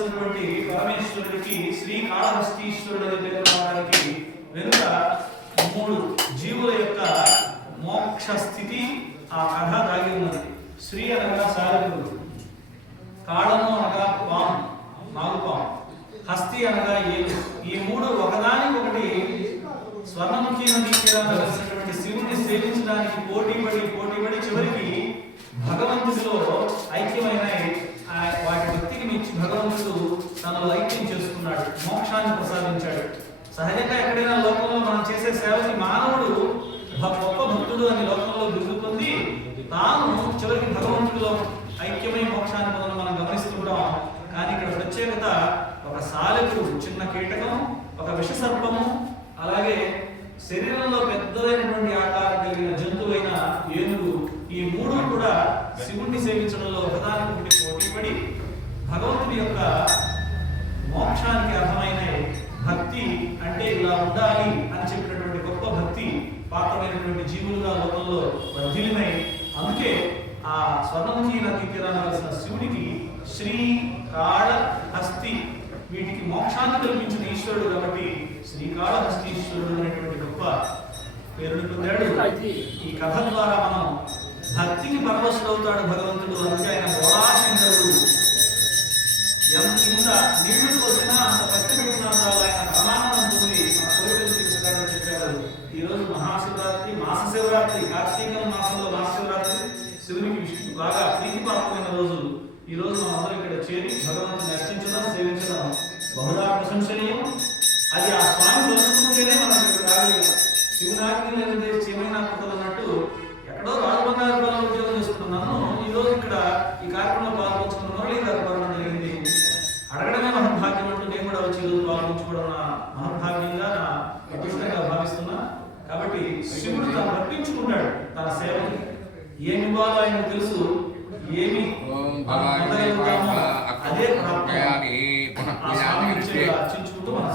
పరమేశ్వరుడికి శ్రీకాళహస్తీశ్వరుడు అనే పేరు రావడానికి వెనుక మూడు జీవుల యొక్క మోక్ష స్థితి ఆ కథ దాగి ఉన్నది. శ్రీ అనగా సారథుడు, కాళము అనగా పాము, నాగుపాము, హస్తి అనగా ఏలు. ఈ మూడు ఒకదానికొకటి స్వర్ణముఖి నది తీరాన వెలిసినటువంటి శివుడిని సేవించడానికి పోటీపడి చివరికి భగవంతుడిలో ఐక్యమైనాయి. వాటి భక్తికి మెచ్చి భగవంతుడు తనలో ఐక్యం చేసుకున్నాడు, మోక్షాన్ని ప్రసాదించాడు. సహజంగా ఎక్కడైనా లోకంలో మనం చేసే సేవకి మానవుడు గొప్ప భక్తుడు అని లోకంలో బిరుదు పొంది తాను చివరికి భగవంతుడిలో ఐక్యమై మోక్షాన్ని పొందడం మనం గమనిస్తుంటాం. కానీ ఇక్కడ ప్రత్యేకత ఒక సాలెపుడు, చిన్న కీటకం, ఒక విషసర్పము, అలాగే శరీరంలో పెద్దదైనటువంటి ఆకారం కలిగిన జంతువైన ఏనుగు, ఈ మూడు కూడా శివుణ్ణి సేవించడంలో ఒకదానికొకటి పోటీపడి భగవంతుడి యొక్క మోక్షానికి అర్హమైన భక్తి అంటే ఇలా ఉండాలి అని చెప్పినటువంటి గొప్ప భక్తి పాత్రమైనటువంటి జీవులుగా లోకంలో వర్ధిలినై, అందుకే ఆ స్వర్ణముఖి నది తీరాన వెలిసిన శివుడికి శ్రీ కాళహస్తి, వీటికి మోక్షాన్ని కల్పించిన ఈశ్వరుడు కాబట్టి శ్రీకాళహస్తీశ్వరుడు అనేటువంటి గొప్ప పేరుని పొందాడు. ఈ కథ ద్వారా మనం భక్తికి పరవశుడవుతాడు భగవంతుడు. అందుకే ఆయన బోళాశంకరుడు. ఎంత నీళ్లు పోసినా అంత భక్తి పెట్టినా చాలు ఆయన ప్రమాణవంతుని మన కోరికలు తీరుస్తాడని చెప్పారు. ఈ రోజు మహాశివరాత్రి, మాస శివరాత్రి, కార్తీక మాసంలో మహాశివరాత్రి శివునికి విష్ణు బాగా ప్రీతిపాత్రమైన రోజులు. ఈ రోజు మనం అందరం ఇక్కడ చేరి భగవంతుని అర్చించడం, సేవించడం బహుళా ప్రశంసనీయం. అది ఆ స్వామి దర్శించుకుంటేనే మనం ఇక్కడ రాగలిగాం. శివునాగ్ని లేనిదే చీమైనా పుట్టదన్నట్టు ఎక్కడో రాజబంగారు ఉద్యోగం చేసుకున్నాను. ఈ రోజు ఇక్కడ ఈ కార్యక్రమంలో పాల్గొంచుకున్న మురళీ గారు కోరడం జరిగింది. అడగడమే మహద్భాగ్యం అంటూ నేను కూడా వచ్చి ఈరోజు పాల్గొంచుకోవడం నా మహద్భాగ్యంగా, నా అదృష్టంగా భావిస్తున్నా. కాబట్టి శివుడు తను అర్పించుకున్నాడు తన సేవని. ఏమి ఇవ్వాలో ఆయనకు తెలుసు, ఏమి పొందగలుగుతామో అదే అర్చించుకుంటూ మన